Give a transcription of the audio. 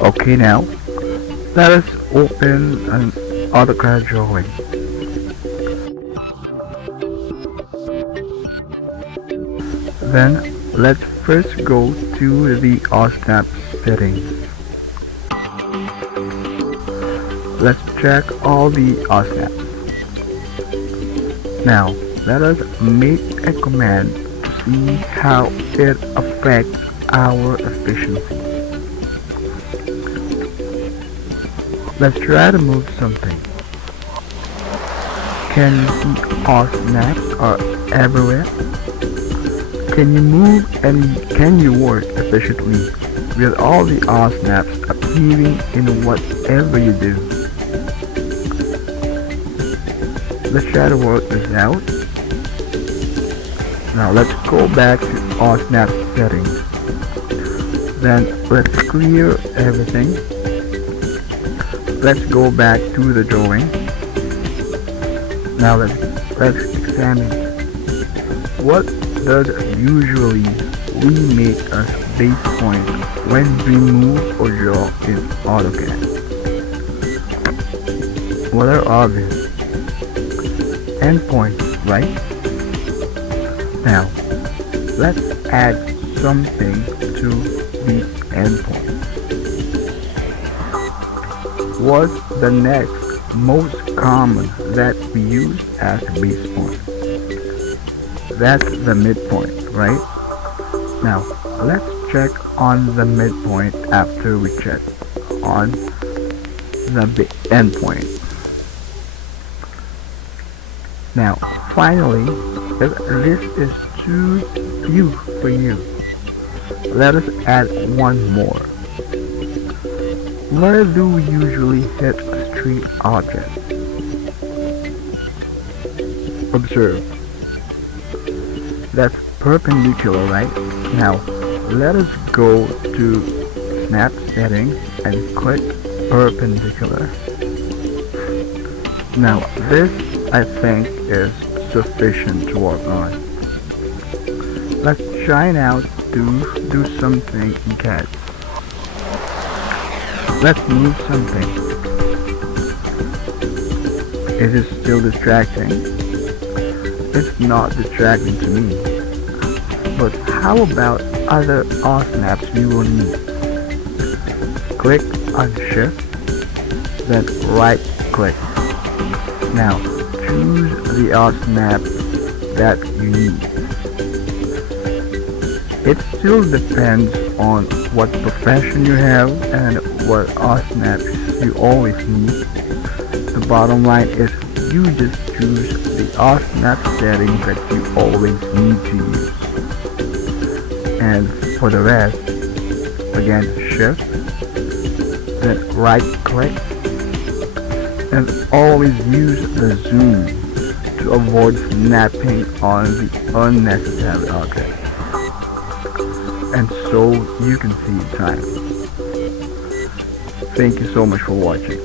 Okay, now let us open an AutoCAD drawing. Then let's first go to the Osnaps settings. Let's check all the Osnaps. Now let us make a command to see how it affects our efficiency. Let's try to move something. Can you see Osnaps are everywhere? Can you move and can you work efficiently with all the Osnaps appearing in whatever you do? Let's try to work this out. Now let's go back to Osnap settings. Then let's clear everything. Let's go back to the drawing. Now let's examine what does usually we make as base point when we move or draw in AutoCAD. What are obvious? Endpoints, right? Now let's add something to the endpoint. What's the next most common that we use as a base point? That's the midpoint, right? Now let's check on the midpoint after we check on the endpoint. Now finally, if this is too few for you, let us add one more. Where do we usually hit a street object? Observe. That's perpendicular, right? Now let us go to Snap Settings and click Perpendicular. Now this I think is sufficient to work on. Let's try now to do something in CAD. Let's move something. Is it still distracting? It's not distracting to me. But how about other Osnaps we will need? Click on Shift, then right click. Now choose the Osnap that you need. It still depends on what profession you have and what Osnaps you always need. The bottom line is you just choose the Osnap settings that you always need to use. And for the rest, again Shift, then right click, and always use the zoom to avoid snapping on the unnecessary object. And so you can see time. Thank you so much for watching.